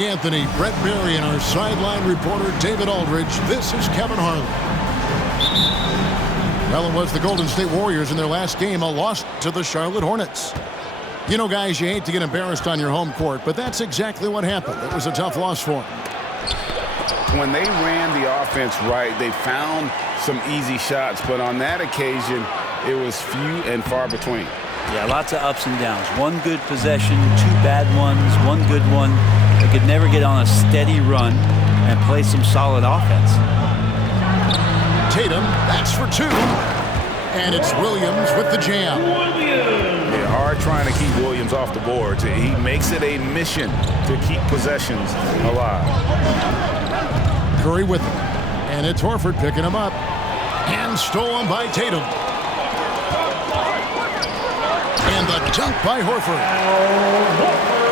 Anthony, Brett Berry, and our sideline reporter David Aldridge. This is Kevin Harlan. Well, it was the Golden State Warriors in their last game, a loss to the Charlotte Hornets. You know, guys, you hate to get embarrassed on your home court, but that's exactly what happened. It was a tough loss for them. When they ran the offense right, they found some easy shots, but on that occasion, it was few and far between. Yeah, lots of ups and downs. One good possession, two bad ones, one good one. They could never get on a steady run and play some solid offense. Tatum, that's for two. And it's Williams with the jam. They're hard trying to keep Williams off the boards. He makes it a mission to keep possessions alive. Curry with him. And it's Horford picking him up. And stolen by Tatum. And the dunk by Horford.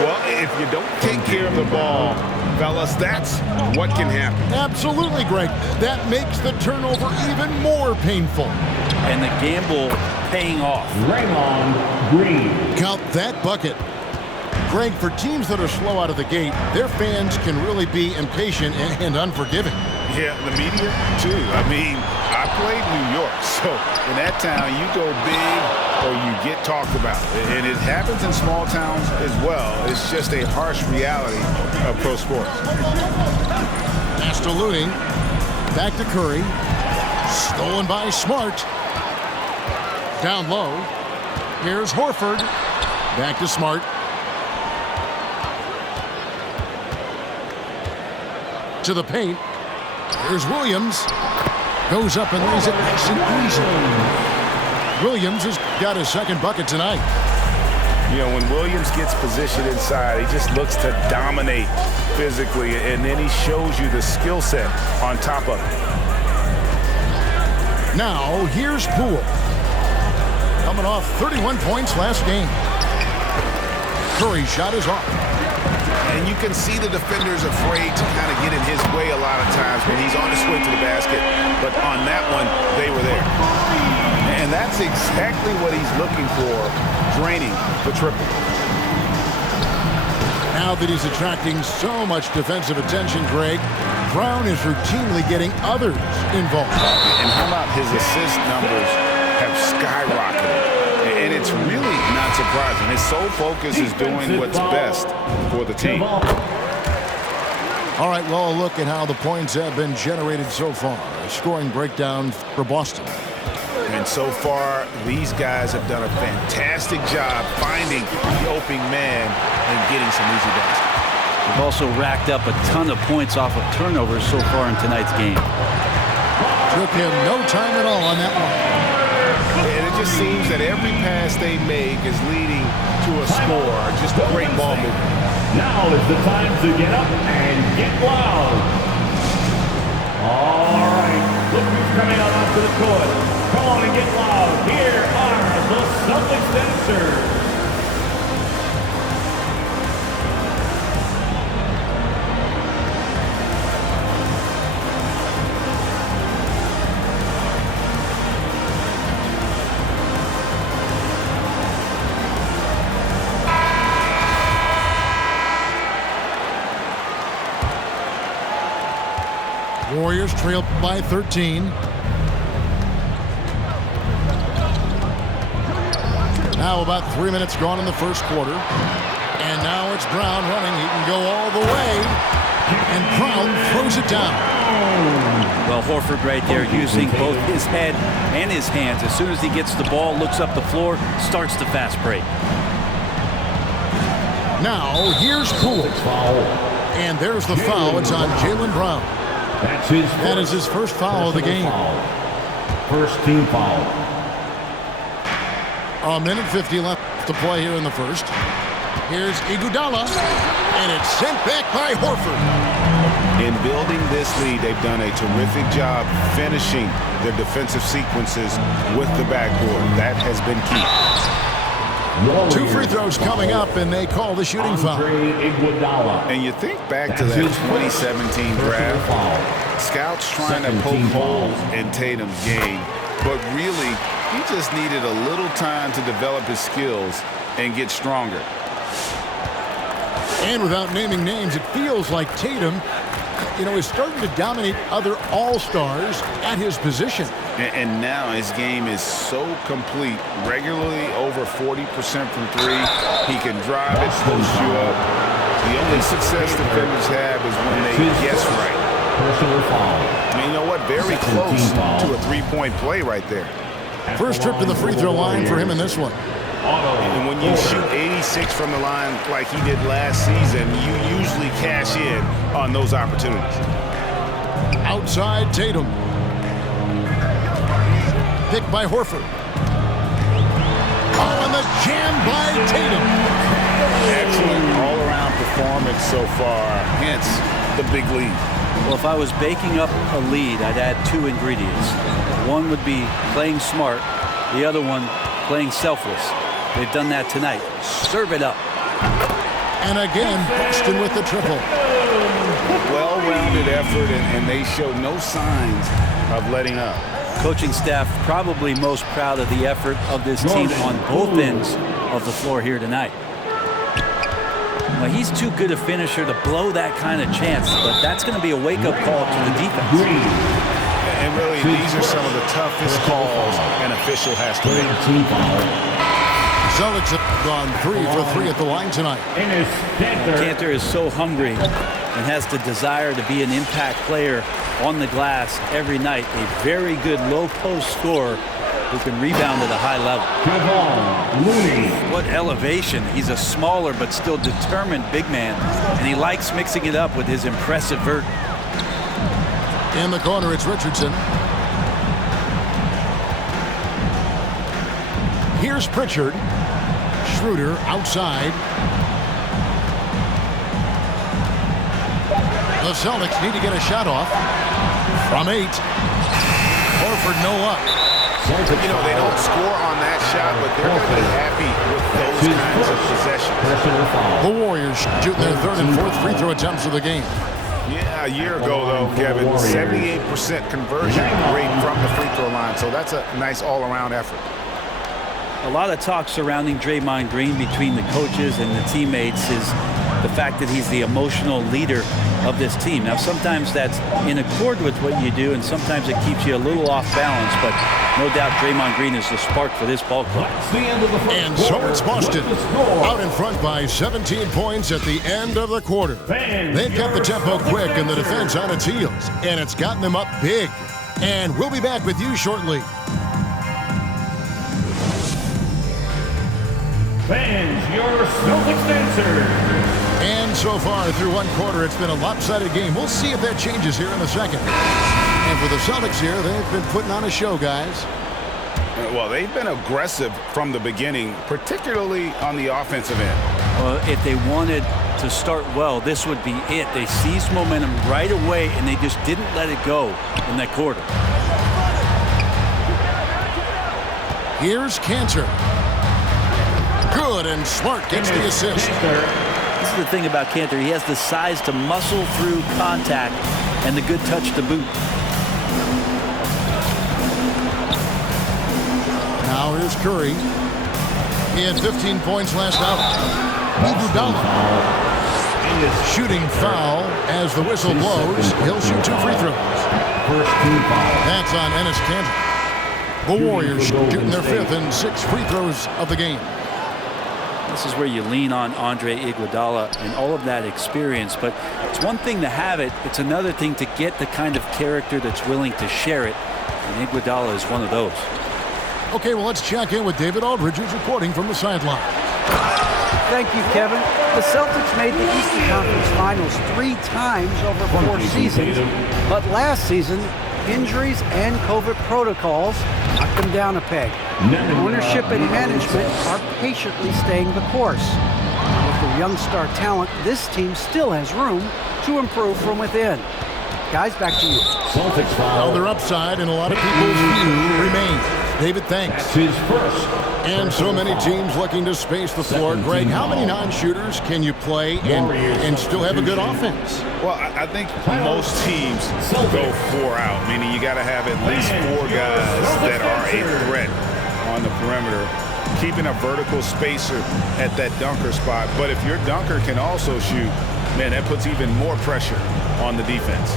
Well, if you don't take care of the ball, fellas, that's what can happen. Absolutely, Greg. That makes the turnover even more painful. And the gamble paying off. Raymond Green. Count that bucket. Greg, for teams that are slow out of the gate, their fans can really be impatient and unforgiving. Yeah, the media, too. I mean, I played New York, so in that town, you go big or you get talked about. And it happens in small towns as well. It's just a harsh reality of pro sports. Pass to Looney. Back to Curry. Stolen by Smart. Down low. Here's Horford. Back to Smart. To the paint. Here's Williams. Goes up and lays it nice and easy. Williams has got his second bucket tonight. You know, when Williams gets positioned inside, he just looks to dominate physically, and then he shows you the skill set on top of it. Now, here's Poole. Coming off 31 points last game. Curry's shot is off. And you can see the defenders afraid to kind of get in his way a lot of times when he's on his way to the basket. But on that one, they were there. And that's exactly what he's looking for, draining the triple. Now that he's attracting so much defensive attention, Greg, Brown is routinely getting others involved. And how about his assist numbers have skyrocketed? And it's really not surprising. His sole focus is doing what's best for the team. All right, well, a look at how the points have been generated so far. A scoring breakdown for Boston. And so far, these guys have done a fantastic job finding the opening man and getting some easy baskets. They've also racked up a ton of points off of turnovers so far in tonight's game. Took him no time at all on that one. And it just seems that every pass they make is leading to a score. Just a great ball movement. Now is the time to get up and get loud. All right, look who's coming out onto the court. Come on and get loud. Here are the Celtics dancers. Warriors trail by 13. Now about 3 minutes gone in the first quarter. And now it's Brown running. He can go all the way. And Brown throws it down. Well, Horford right there using both his head and his hands. As soon as he gets the ball, looks up the floor, starts the fast break. Now here's Poole. And there's the foul. It's on Jaylen Brown. That is his first foul of the game. First team foul. A minute 50 left to play here in the first. Here's Iguodala, and it's sent back by Horford. In building this lead, they've done a terrific job finishing their defensive sequences with the backboard. That has been key. Warriors 2 free throws coming up, and they call the shooting foul. And you think back to that 2017 draft, scouts trying to poke holes in Tatum's game, but really, he just needed a little time to develop his skills and get stronger. And without naming names, it feels like Tatum, is starting to dominate other all-stars at his position. And now his game is so complete. Regularly over 40% from three. He can drive it, post you up. The only success defenders have is when they guess right. Personal foul. I mean, you know what? Very close to a three-point play right there. First trip to the free throw line for him in this one. And when you shoot 86 from the line like he did last season, you usually cash in on those opportunities. Outside Tatum. Picked by Horford. Oh, and the jam by Tatum. Excellent all-around performance so far, hence the big lead. Well, if I was baking up a lead, I'd add two ingredients. One would be playing smart. The other one, playing selfless. They've done that tonight. Serve it up. And again, Boston with the triple. Well-rounded effort, and they show no signs of letting up. Coaching staff probably most proud of the effort of this team on both ends of the floor here tonight. Well, he's too good a finisher to blow that kind of chance, but that's going to be a wake-up call to the defense. And really, these are some of the toughest calls an official has to make. Celtics have gone 3 for 3 at the line tonight. Cantor is so hungry and has the desire to be an impact player on the glass every night. A very good low-post scorer who can rebound at a high level. What elevation. He's a smaller but still determined big man, and he likes mixing it up with his impressive vert. In the corner, it's Richardson. Here's Pritchard. Schroeder outside. The Celtics need to get a shot off. From 8. Horford no luck. They don't score on that shot, but they're going to be happy with those kinds of possessions. The Warriors shooting their third and fourth free throw attempts of the game. Yeah, a year ago, though, Kevin, 78% conversion rate from the free throw line. So that's a nice all-around effort. A lot of talk surrounding Draymond Green between the coaches and the teammates is the fact that he's the emotional leader of this team. Now, sometimes that's in accord with what you do, and sometimes it keeps you a little off balance, but no doubt Draymond Green is the spark for this ball club. And so it's Boston, out in front by 17 points at the end of the quarter. They've kept the tempo quick and the defense on its heels, and it's gotten them up big. And we'll be back with you shortly. Fans, your Celtics answer. And so far through one quarter, it's been a lopsided game. We'll see if that changes here in a second. And for the Celtics here, they've been putting on a show, guys. Well, they've been aggressive from the beginning, particularly on the offensive end. Well, if they wanted to start well, this would be it. They seized momentum right away, and they just didn't let it go in that quarter. Here's Cantor. Good, and Smart gets the assist. This is the thing about Cantor. He has the size to muscle through contact and the good touch to boot. Now here's Curry. He had 15 points last out. Iguodala. Shooting foul as the whistle blows. He'll shoot 2 free throws. That's on Enes Kanter. The Warriors shooting their 5th and 6th free throws of the game. This is where you lean on Andre Iguodala and all of that experience, but it's one thing to have it. It's another thing to get the kind of character that's willing to share it, and Iguodala is one of those. Okay, well, let's check in with David Aldridge, who's reporting from the sideline. Thank you, Kevin. The Celtics made the Eastern Conference Finals 3 times over 4 seasons, but last season, injuries and COVID protocols knocked them down a peg. Ownership and management are patiently staying the course. With the young star talent, this team still has room to improve from within. Guys, back to you. Celtics Now foul. their upside and a lot of people's view remains. David, thanks. His first. And so many teams looking to space the floor. Greg, how many non-shooters can you play and still have a good offense? Well, I think most teams go 4 out, meaning you got to have at least 4 guys that are a threat on the perimeter. keeping a vertical spacer at that dunker spot. But if your dunker can also shoot, man, that puts even more pressure on the defense.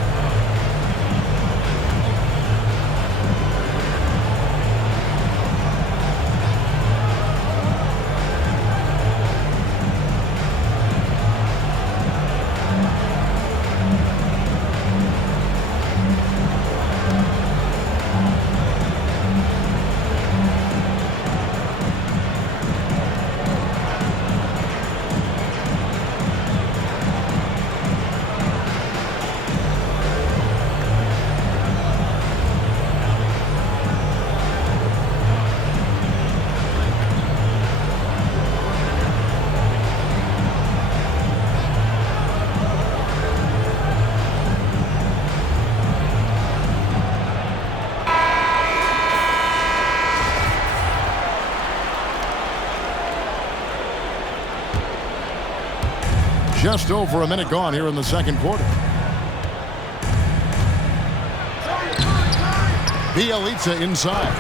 Just over a minute gone here in the second quarter. Bielitsa inside.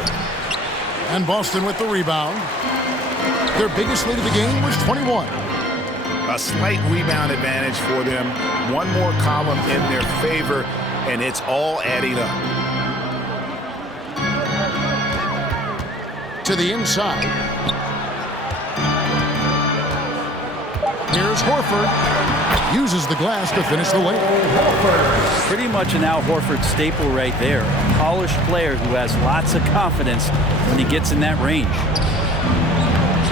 And Boston with the rebound. Their biggest lead of the game was 21. A slight rebound advantage for them. One more column in their favor, and it's all adding up. To the inside. Here's Horford. Uses the glass to finish the lane. Pretty much an Al Horford staple right there. A polished player who has lots of confidence when he gets in that range.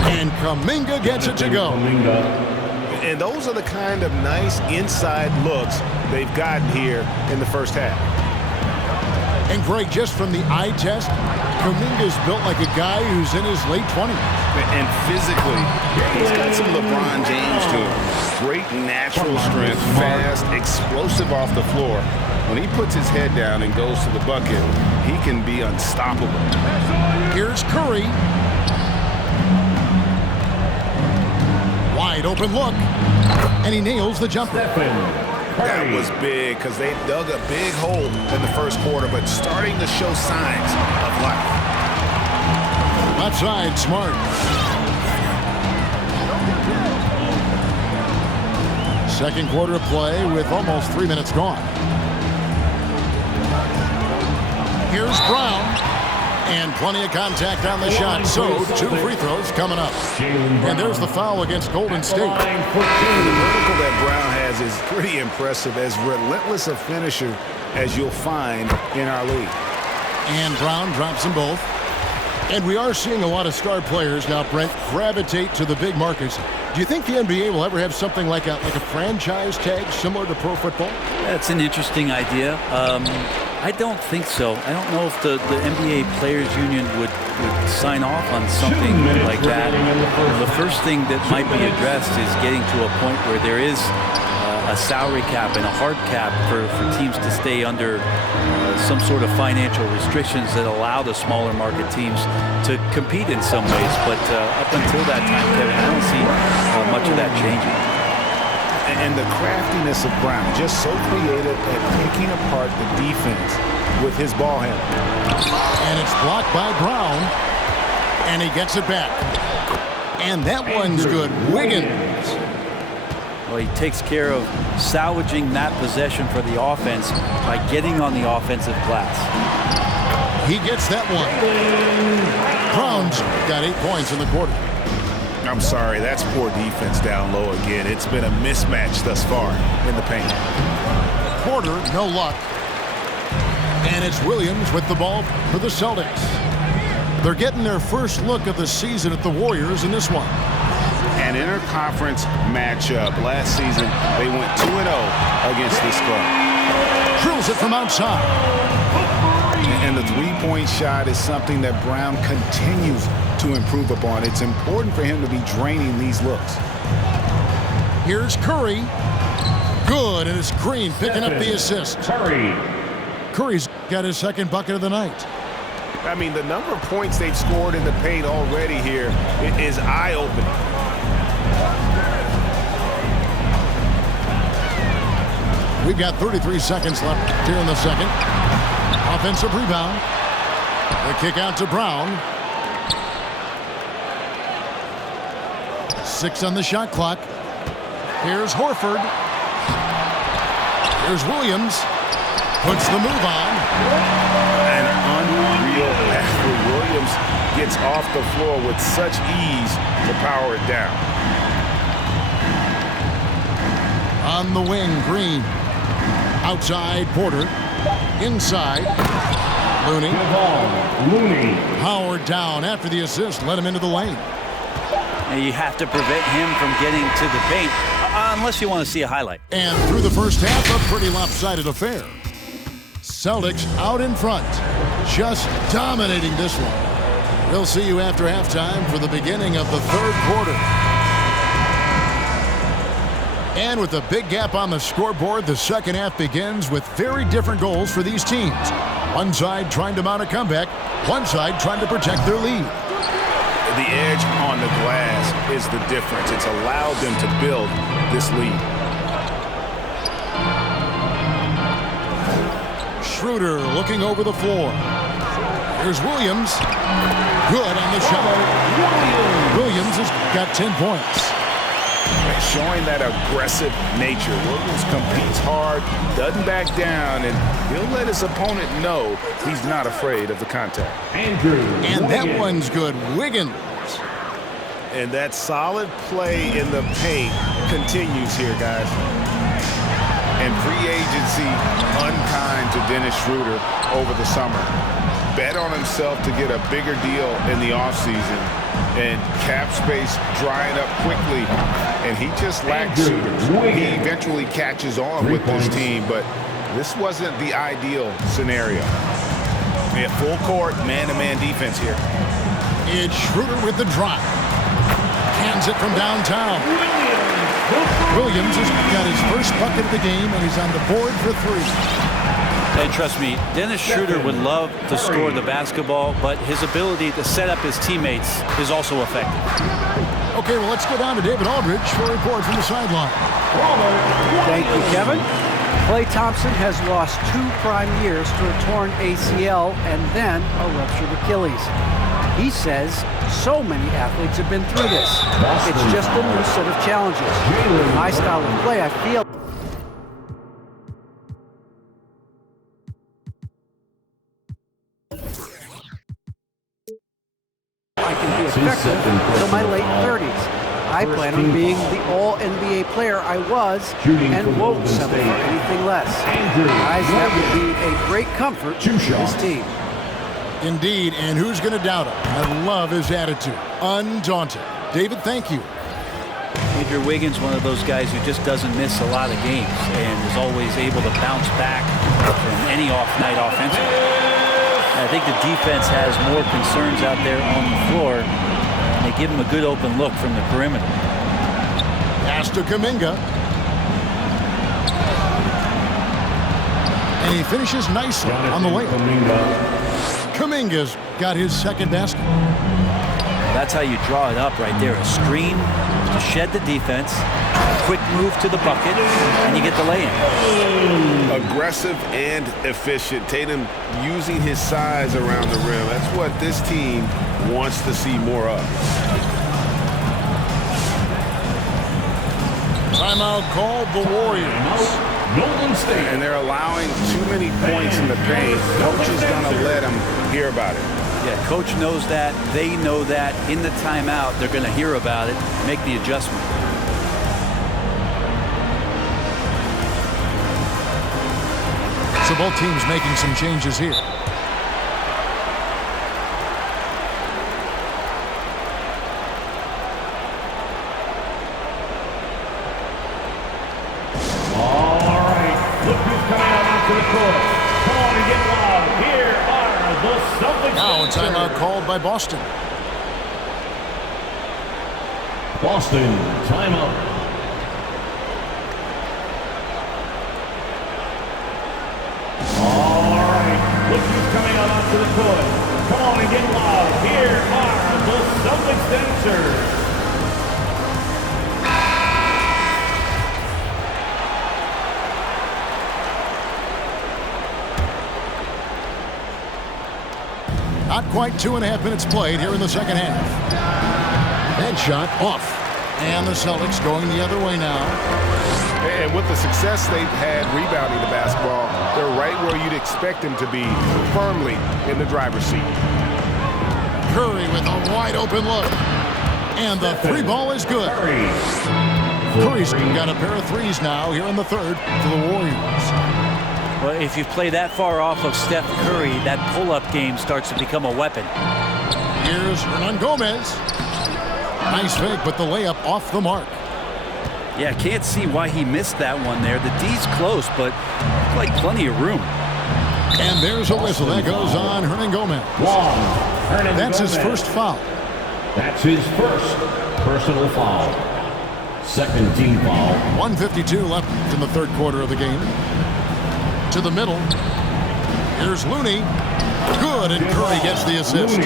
And Kuminga gets it to go. And those are the kind of nice inside looks they've gotten here in the first half. And Greg, just from the eye test, Kuminga's built like a guy who's in his late 20s. And physically, he's got some LeBron James to him. Great natural strength, fast, explosive off the floor. When he puts his head down and goes to the bucket, he can be unstoppable. Here's Curry. Wide open look. And he nails the jumper. That was big because they dug a big hole in the first quarter, but starting to show signs of life. Left side, Smart. Second quarter play with almost 3 minutes gone. Here's Brown. And plenty of contact on the shot. So, 2 free throws coming up. And there's the foul against Golden State. The vertical that Brown has is pretty impressive, as relentless a finisher as you'll find in our league. And Brown drops them both. And we are seeing a lot of star players now, Brent, gravitate to the big markets. Do you think the NBA will ever have something like a franchise tag similar to pro football? That's an interesting idea. I don't think so. I don't know if the NBA Players Union would sign off on something like that. The first thing that might be addressed is getting to a point where there is a salary cap and a hard cap for teams to stay under some sort of financial restrictions that allow the smaller market teams to compete in some ways. But up until that time, Kevin, I don't see much of that changing. And the craftiness of Brown, just so creative at picking apart the defense with his ball handle. And it's blocked by Brown. And he gets it back. And that one's good. Wiggins. Well, he takes care of salvaging that possession for the offense by getting on the offensive glass. He gets that one. Brown's got 8 points in the quarter. I'm sorry, that's poor defense down low again. It's been a mismatch thus far in the paint. Quarter, no luck. And it's Williams with the ball for the Celtics. They're getting their first look of the season at the Warriors in this one. An interconference matchup. Last season, they went 2-0 against this club. Drills it from outside. And the three-point shot is something that Brown continues to improve upon. It's important for him to be draining these looks. Here's Curry. Good, and it's Green picking up the assist. Curry's got his second bucket of the night. I mean, the number of points they've scored in the paint already here is eye-opening. We've got 33 seconds left here in the second. Offensive rebound. The kick out to Brown. 6 on the shot clock. Here's Horford. Here's Williams. Puts the move on. An unreal athlete. Williams gets off the floor with such ease to power it down. On the wing, Green. Outside, Porter. Inside, Looney. Howard down after the assist. Let him into the lane. And you have to prevent him from getting to the paint, unless you want to see a highlight. And through the first half, a pretty lopsided affair. Celtics out in front, just dominating this one. We'll see you after halftime for the beginning of the third quarter. And with a big gap on the scoreboard, the second half begins with very different goals for these teams. One side trying to mount a comeback, one side trying to protect their lead. The edge on the glass is the difference. It's allowed them to build this lead. Schroeder looking over the floor. Here's Williams. Good on the shot. Williams has got 10 points. Showing that aggressive nature. Williams competes hard, doesn't back down, and he'll let his opponent know he's not afraid of the contact. And that one's good. Wiggins. And that solid play in the paint continues here, guys. And free agency unkind to Dennis Schroeder over the summer. Bet on himself to get a bigger deal in the offseason, and cap space drying up quickly, and he just lacks shooters. He eventually catches on with this team, but this wasn't the ideal scenario. Yeah, full court, man-to-man defense here. It's Schroeder with the drive. Hands it from downtown. Williams has got his first bucket of the game, and he's on the board for 3. And trust me, Dennis Schroeder would love to score the basketball, but his ability to set up his teammates is also effective. Okay, well, let's go down to David Aldridge for a report from the sideline. Thank you, Kevin. Klay Thompson has lost 2 prime years to a torn ACL and then a ruptured Achilles. He says so many athletes have been through this. It's just a new set of challenges. With my style of play, I feel I can be effective until my late 30s. I plan on being the all-NBA player I was and won't settle for anything less. Guys, that would be a great comfort to this team. Indeed, and who's going to doubt him? I love his attitude. Undaunted. David, thank you. Andrew Wiggins, one of those guys who just doesn't miss a lot of games and is always able to bounce back from any off night offensively. I think the defense has more concerns out there on the floor, and they give him a good open look from the perimeter. Pass to Kuminga. And he finishes nicely on the layup. Kuminga's got his second basket. That's how you draw it up right there. A screen to shed the defense, quick move to the bucket, and you get the lay-in. Aggressive and efficient. Tatum using his size around the rim. That's what this team wants to see more of. Timeout called the Warriors. And they're allowing too many points in the paint. Coach is going to let them hear about it. Yeah, coach knows that. They know that. In the timeout, they're going to hear about it, make the adjustment. So both teams making some changes here. Now a timeout called by Boston. Boston, timeout. All right, look who's coming out onto the court. Come on and get loud. Here are the Celtics dancers. Not quite 2.5 minutes played here in the second half. That shot off. And the Celtics going the other way now. And with the success they've had rebounding the basketball, they're right where you'd expect them to be, firmly in the driver's seat. Curry with a wide open look. And the three ball is good. Curry's got a pair of threes now here in the third for the Warriors. Well, if you play that far off of Steph Curry, that pull-up game starts to become a weapon. Here's Hernan Gomez. Nice fake, but the layup off the mark. Yeah, can't see why he missed that one there. The D's close, but like plenty of room. And there's a whistle. That goes on Hernan Gomez. That's his first foul. That's his first personal foul. Second team foul. 1:52 left in the third quarter of the game. To the middle. Here's Looney. Good, and Curry gets the assist.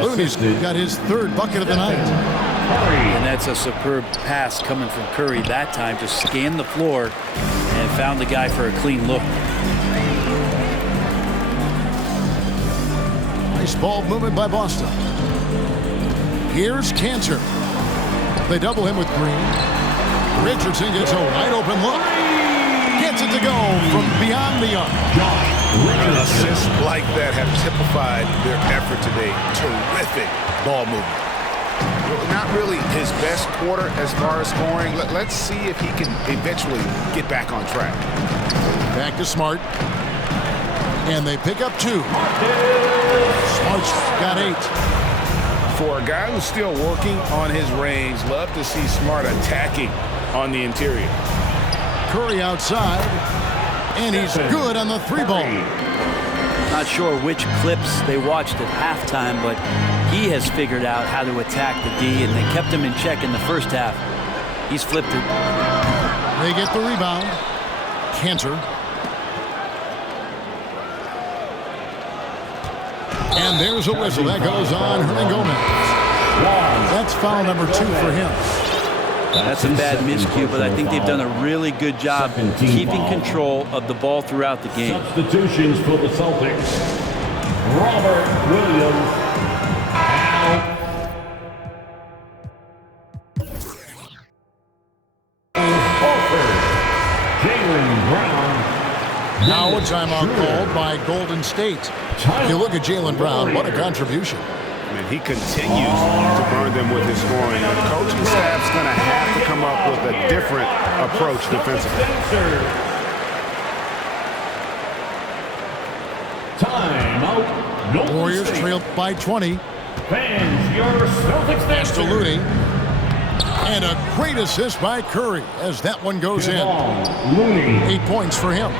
Looney's got his third bucket of the night. And that's a superb pass coming from Curry that time. Just scanned the floor and found the guy for a clean look. Nice ball movement by Boston. Here's Cantor. They double him with Green. Richardson gets a wide open look. Gets it to go from beyond the arc. Assists like that have typified their effort today. Terrific ball movement. Not really his best quarter as far as scoring. Let's see if he can eventually get back on track. Back to Smart. And they pick up two. Smart's got 8. For a guy who's still working on his range, love to see Smart attacking on the interior. Curry outside. And he's good on the three ball. Not sure which clips they watched at halftime, but he has figured out how to attack the D, and they kept him in check in the first half. He's flipped it. They get the rebound. Cantor. And there's a whistle. That goes on Hernan Gomez. That's foul number 2 for him. That's a bad miscue, but I think they've done a really good job keeping control of the ball throughout the game. Substitutions for the Celtics. Robert Williams. Jaylen Brown. Now a timeout called by Golden State. You look at Jaylen Brown, what a contribution. I mean, he continues to burn them with his scoring. The coaching staff's going to have to come up with a different approach defensively. Timeout. Warriors trail by 20. Fans, your Celtics Pass to Looney. And a great assist by Curry as that one goes in. 8 points for him.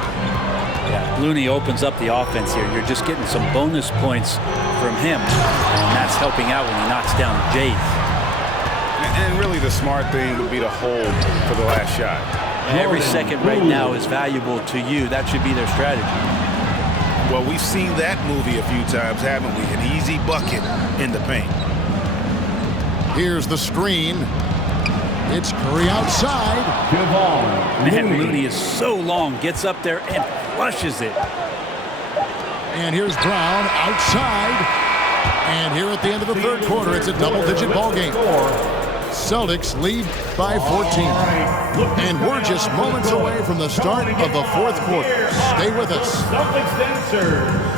Yeah, Looney opens up the offense here. You're just getting some bonus points from him, and that's helping out when he knocks down Jays. And really the smart thing would be to hold for the last shot. And every second right now is valuable to you. That should be their strategy. Well, we've seen that movie a few times, haven't we? An easy bucket in the paint. Here's the screen. It's Curry outside. Man, Looney is so long, gets up there and flushes it. And here's Brown outside. And here at the end of the third quarter, it's a double-digit ball game. Celtics lead by 14. And we're just moments away from the start of the fourth quarter. Stay with us. Celtics dancers.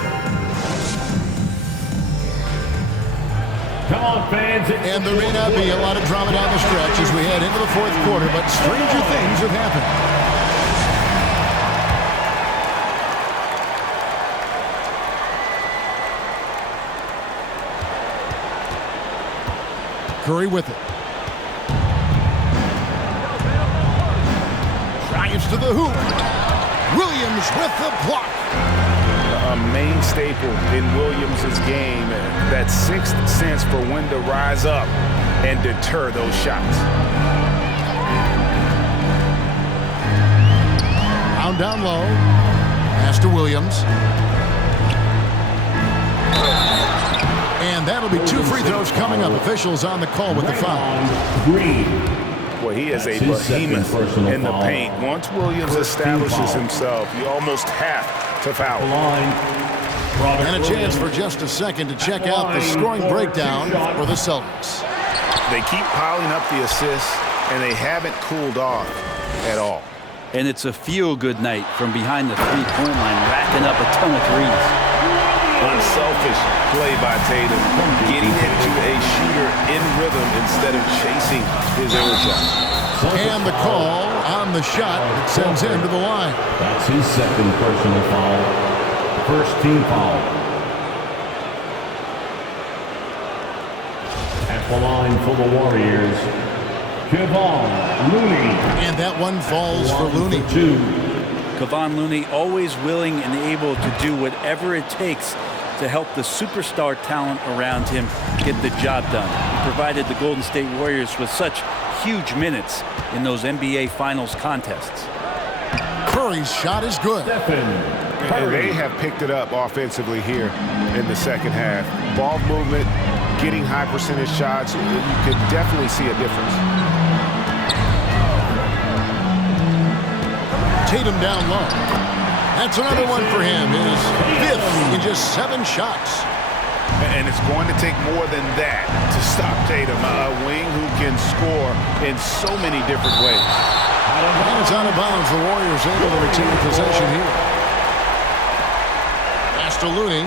Come on, fans. And there may not be a lot of drama down the stretch as we head into the fourth quarter, but stranger things have happened. Curry with it. Drives to the hoop. Williams with the block. A main staple in Williams' game, that sixth sense for when to rise up and deter those shots. Down low. Pass to Williams. And that'll be 2 free throws coming up. Officials on the call with the foul. Well, he is a behemoth in the paint. Once Williams establishes himself, you almost have to foul. And a chance for just a second to check out the scoring breakdown for the Celtics. They keep piling up the assists, and they haven't cooled off at all. And it's a feel-good night from behind the three-point line, racking up a ton of threes. Unselfish play by Tatum, getting it to a shooter in rhythm instead of chasing his own shot. And the call on the shot that sends him to the line. That's his second personal foul. First team foul. At the line for the Warriors, Kevon Looney. And that one falls for Looney. Kevon Looney always willing and able to do whatever it takes to help the superstar talent around him get the job done. He provided the Golden State Warriors with such huge minutes in those NBA Finals contests. Curry's shot is good. And they have picked it up offensively here in the second half. Ball movement, getting high percentage shots. You could definitely see a difference. Tatum down low. That's another one for him. His fifth in just 7 shots. And it's going to take more than that to stop Tatum, a wing who can score in so many different ways. And it's out of bounds. The Warriors able to retain possession here. Pass to Looney.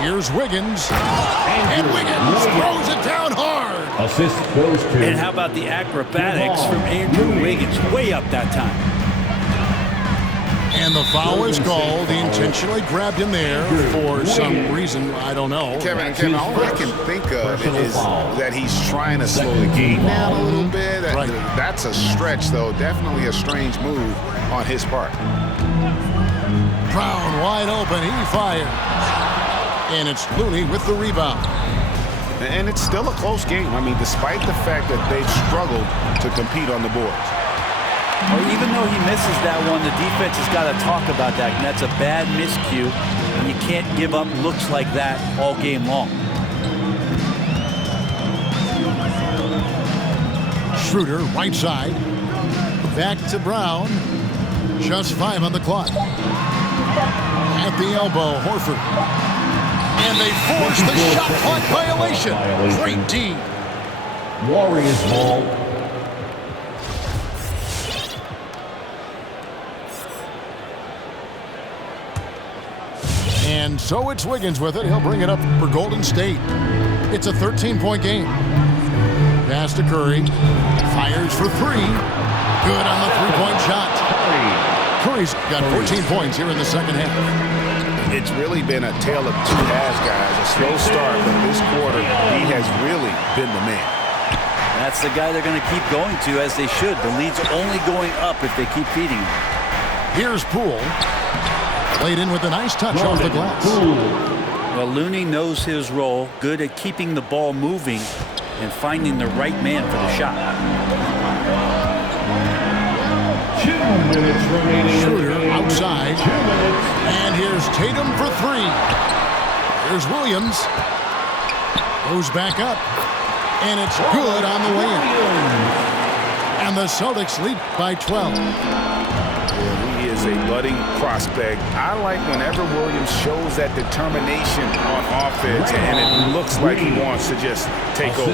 Here's Wiggins. And Wiggins throws it down hard. Assist goes to. And how about the acrobatics from Andrew Wiggins? Way up that time. And the foul is called. He intentionally grabbed him there for some reason. I don't know. Kevin, all I can think of is that he's trying to slow the game down a little bit. That's a stretch, though. Definitely a strange move on his part. Brown wide open. He fires. And it's Looney with the rebound. And it's still a close game. I mean, despite the fact that they've struggled to compete on the boards. Or even though he misses that one, the defense has got to talk about that. And that's a bad miscue. And you can't give up looks like that all game long. Schroeder, right side. Back to Brown. Just 5 on the clock. At the elbow, Horford. And they force the shot clock violation. Great D. Warriors ball. And so it's Wiggins with it. He'll bring it up for Golden State. It's a 13-point game. Pass to Curry. Fires for 3. Good on the 3-point shot. Curry's got 14 points here in the second half. It's really been a tale of two halves, guys. A slow start, but this quarter, he has really been the man. That's the guy they're going to keep going to, as they should. The lead's only going up if they keep feeding him. Here's Poole. Played in with a nice touch off the glass. Well, Looney knows his role, good at keeping the ball moving and finding the right man for the shot. 2 minutes remaining. Schroeder outside. 2 minutes. And here's Tatum for 3. Here's Williams. Goes back up. And it's good on the way in. And the Celtics lead by 12. He is a budding prospect. I like whenever Williams shows that determination on offense, and it looks like he wants to just take over.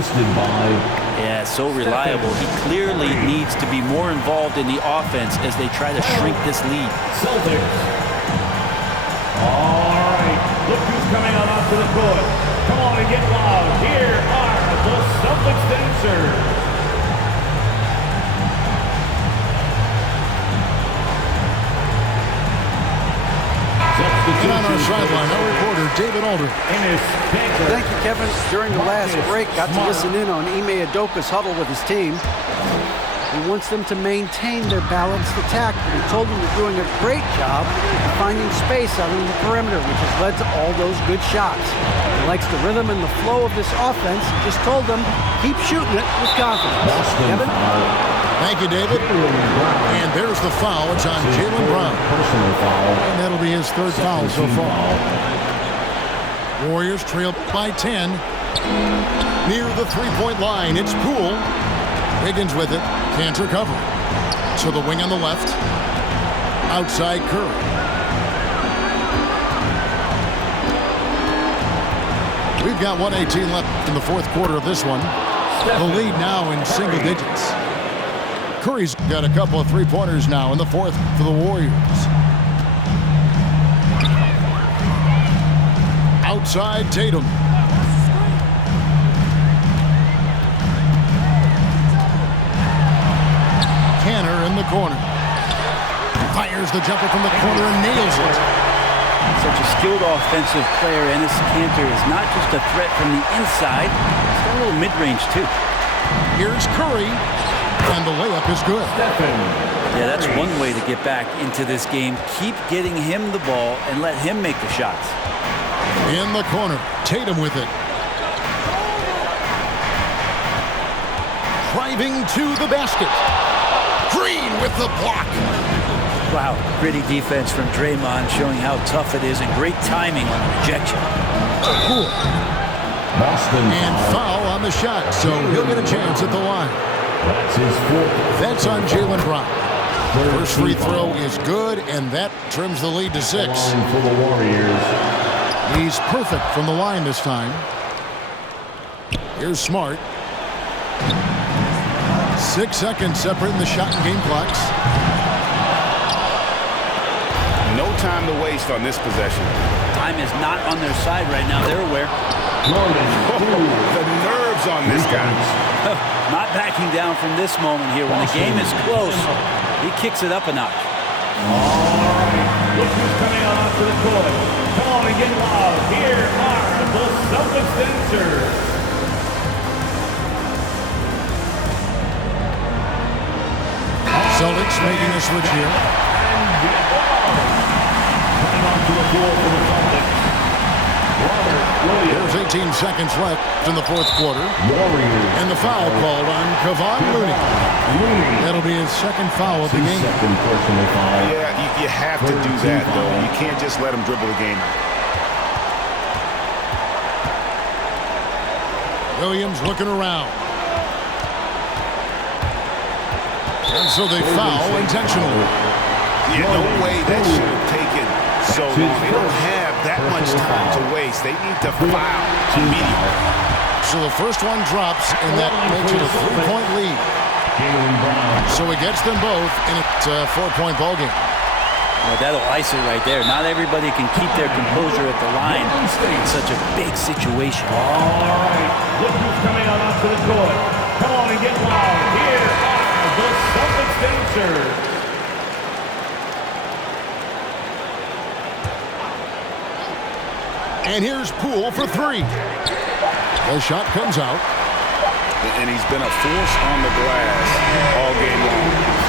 Yeah, so reliable. He clearly needs to be more involved in the offense as they try to shrink this lead. Celtics. All right, look who's coming out onto the court. Come on and get loud. Here are the Celtics dancers. And on our sideline, our reporter, David Alder. Thank you, Kevin. During the last break, got to listen in on Ime Udoka's huddle with his team. He wants them to maintain their balanced attack, but he told them they're doing a great job of finding space out on the perimeter, which has led to all those good shots. He likes the rhythm and the flow of this offense. He just told them, keep shooting it with confidence. Kevin? Thank you, David. And there's the foul. It's on Jaylen Brown. Personal foul. And that'll be his 3rd foul so far. Warriors trail by 10. Near the 3-point line, it's Poole. Wiggins with it. Can't recover. So the wing on the left. Outside Curry. We've We've got 1:18 left in the fourth quarter of this one. The lead now in single digits. Curry's got a couple of three-pointers now in the fourth for the Warriors. Outside Tatum. Canner in the corner. Fires the jumper from the corner and nails it. Such a skilled offensive player, Enes Kanter is not just a threat from the inside, he's got a little mid-range too. Here's Curry, and the layup is good. Yeah, that's one way to get back into this game. Keep getting him the ball and let him make the shots. In the corner, Tatum with it. Driving to the basket. Green with the block. Wow, gritty defense from Draymond, showing how tough it is, and great timing on the rejection. Cool. And foul on the shot, so he'll get a chance at the line. That's his fourth. That's on Jaylen Brown. First free throw is good, and that trims the lead to 6. For the Warriors. He's perfect from the line this time. Here's Smart. 6 seconds separating the shot and game clocks. No time to waste on this possession. Time is not on their side right now. They're aware. The nerves on this guy. Not backing down from this moment here. When the game is close, he kicks it up a notch. All right, look who's coming on to the court. Come on and get loud. Here are the Celtics dancers. Celtics making a switch here. Coming onto the floor for the Celtics. There's 18 seconds left in the fourth quarter. Warriors. And the foul called on Kevon Looney. That'll be his second foul of the game. Second personal foul. Yeah, you have to do that, though. You can't just let him dribble the game. Williams looking around. And so they foul intentionally. Yeah, no way that should have taken so long. They don't have that much time to waste. They need to foul immediately. So the first one drops, and that makes it a 3-point lead. So it gets them both, and it's a 4-point ball game. Well, that'll ice it right there. Not everybody can keep their composure at the line in such a big situation. All right, look who's coming out onto the court. Come on and get loud. Here are the Celtics dancers. And here's Poole for 3. The shot comes out. And he's been a force on the glass all game long.